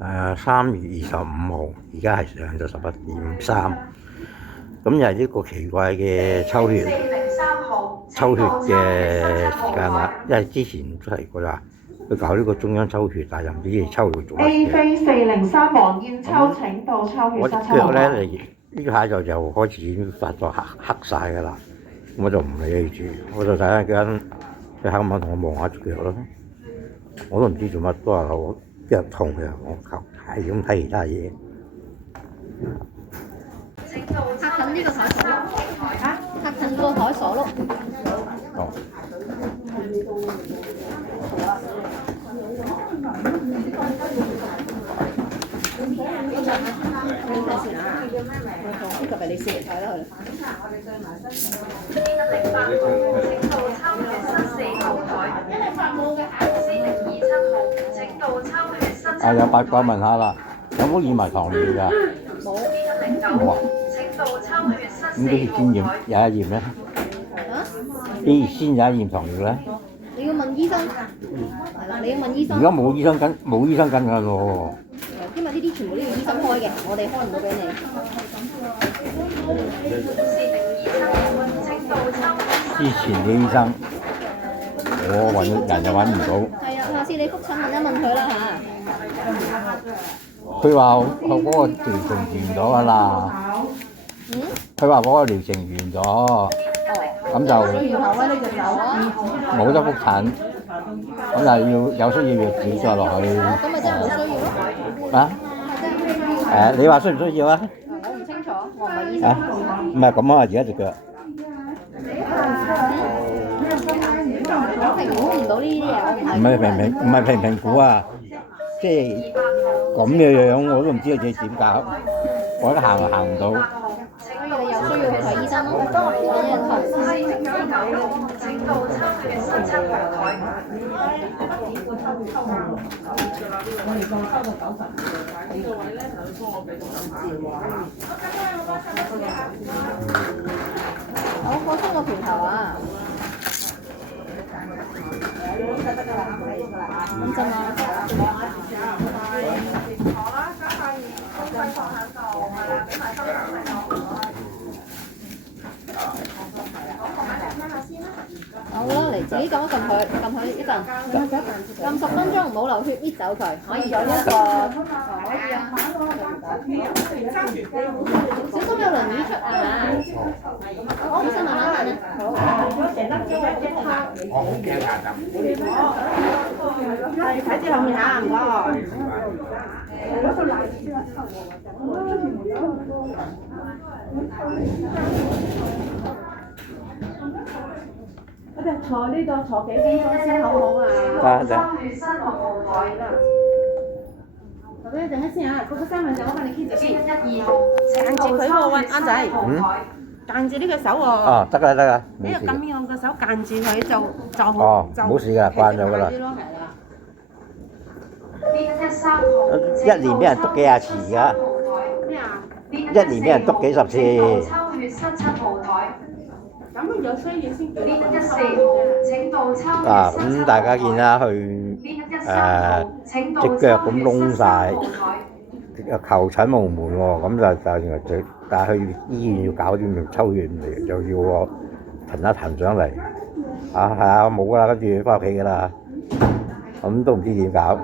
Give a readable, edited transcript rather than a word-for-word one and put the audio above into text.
3月25號，而家係上晝11:03。咁又係呢個奇怪嘅抽血嘅時間啦。因為之前都提過啦，佢搞呢個中央抽血，但係又唔知抽嚟做乜嘅。A403黃燕秋請到抽血室抽血。我啲腳咧，呢下就開始已經發作黑晒㗎啦。我就唔理住，我就睇下佢肯唔肯同我望下隻腳咯。我都唔知做乜，都話我腳痛嘅，我求係咁睇其他嘢。拍緊呢個台鎖咯，拍緊個台鎖咯。哦。睇先啊！呢個俾你試睇啦佢。啊！有八卦問下啦，有冇驗埋糖尿㗎？冇。冇啊！咁幾時先驗？有一驗咧？啊？幾時先有一驗糖尿咧？你要問醫生。係啦，你要問醫生。而家冇醫生跟㗎咯。因為呢啲全部都要醫生開嘅，我哋開唔到俾你。之前嘅醫生，我揾人又揾唔到。係啊，下次你覆診問一問佢啦嚇。佢話我嗰個療程完咗㗎啦。嗯？佢話嗰個療程完咗，咁就冇得覆診，咁就要有需要要轉咗落去。咁咪真係冇需要咯。啊？你話需唔需要啊？我唔清楚，我唔係醫生。唔係咁啊，而家隻腳。我評估唔到呢啲嘢，唔係評估啊，即係咁嘅樣，我都唔知佢點搞，我都行唔到。所以你有需要去睇醫生咯，揾人睇。我過鬆個拳頭啊！咁啫嘛。好啦，嚟自己撳一撳佢一陣，撳10分鐘，唔好流血，搣走佢，可以有一個，可以啊。小心有輪椅出啊嚇！醫生慢慢問啊。睇住後面嚇，唔該。我哋坐呢度坐幾分鐘先好唔好啊？得。咁樣等一先啊，嗰個3分鐘我幫你 keep 住先。1、2，間住佢喎，啱仔。間住呢個手喎。哦，得㗎。呢個咁樣個手間住佢就好。哦，冇事㗎，慣咗㗎啦。一年俾人篤幾廿次㗎。咩啊？一年俾人篤幾十次。咁有需要先叫咁大家見啦，佢隻腳咁燶晒，求診無門喎，咁就但係去醫院要搞掂抽血嚟，就要我騰一騰上嚟。係啊，冇㗎啦，跟住翻屋企㗎啦，咁都唔知點搞。